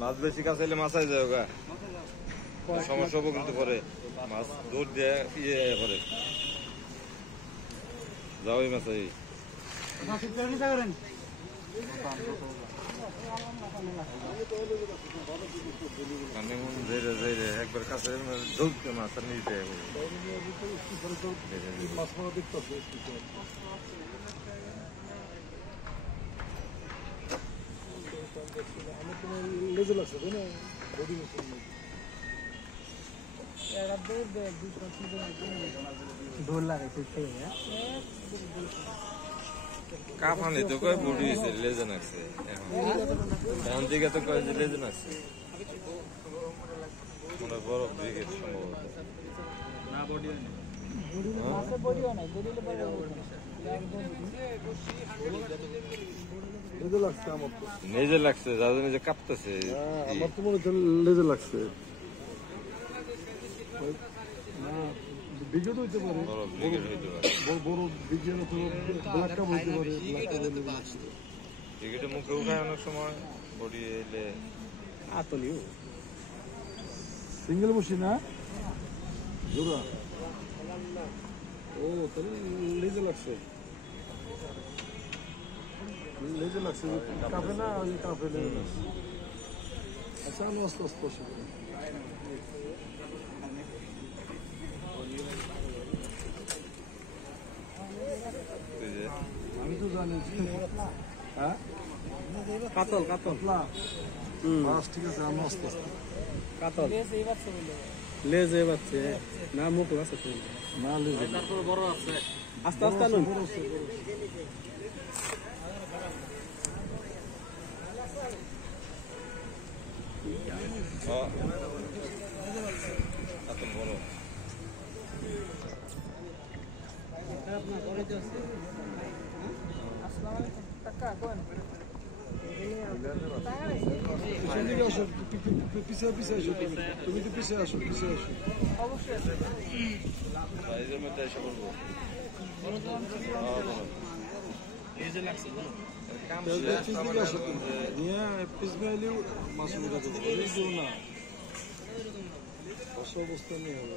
মাছ বেশি কাছে মাছাই যায় ওগা সমস্যা উপকৃত করে মাছ দূর দিয়ে ইয়ে করে যাও মাছাই একবার কাছে দৌড়তে মাছ নিতে কাফানি তো কয় বুড়ি হয়েছে লেজেন আছে এখন দিকে তো কয় যে লেজেন আছে মনে বড় ব্রিগেড সম্ভবত নিজে লাগছে যাদের নিজে কাঁপতেছে আমার তো মনে হচ্ছে লেজে লাগছে ব্রিগেড হইতে পারে বড় ব্রিগেড ব্ল্যাক কাপ হইতে পারে ব্রিগেডে মুখে উঠায় অনেক সময় বডি এলে আতলিও সিঙ্গেল বসি না জোড়া ও তাহলে লেজে লাগছে কাপে না ওই কাপে লেগে লাগছে আচ্ছা আমি আস্তে আস্তে বসে আমি তো জানি হ্যাঁ কাতল মাছ ঠিক আছে আমি আস্তে আস্তে কাতল লেজ এবাচ্ছে না মুখ আছে তো না লেজ তারপর বড় আছে আস্তে আস্তে আনুন কাতল বড় আপনার ঘরে তো আছে আসসালামু আলাইকুম টাকা কোন তুমি তো পিছিয়ে আসো অবশ্যই অবস্থা নিয়ে হবে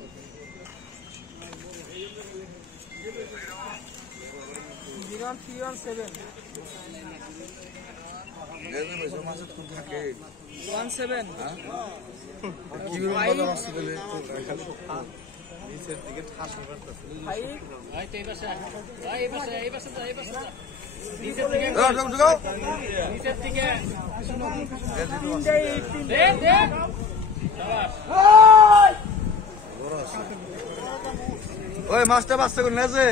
ওই মাছটা বাচ্চা করে নেছে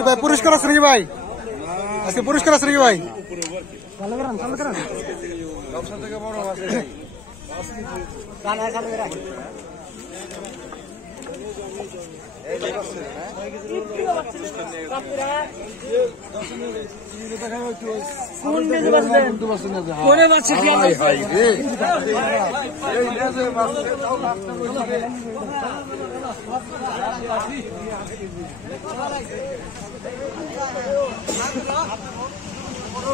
ভাই পুরস্কার আছে নাকি ভাই আজকে পুরস্কার আছে নাকি ভাই ব্যবসা থেকে বড় আছে কোন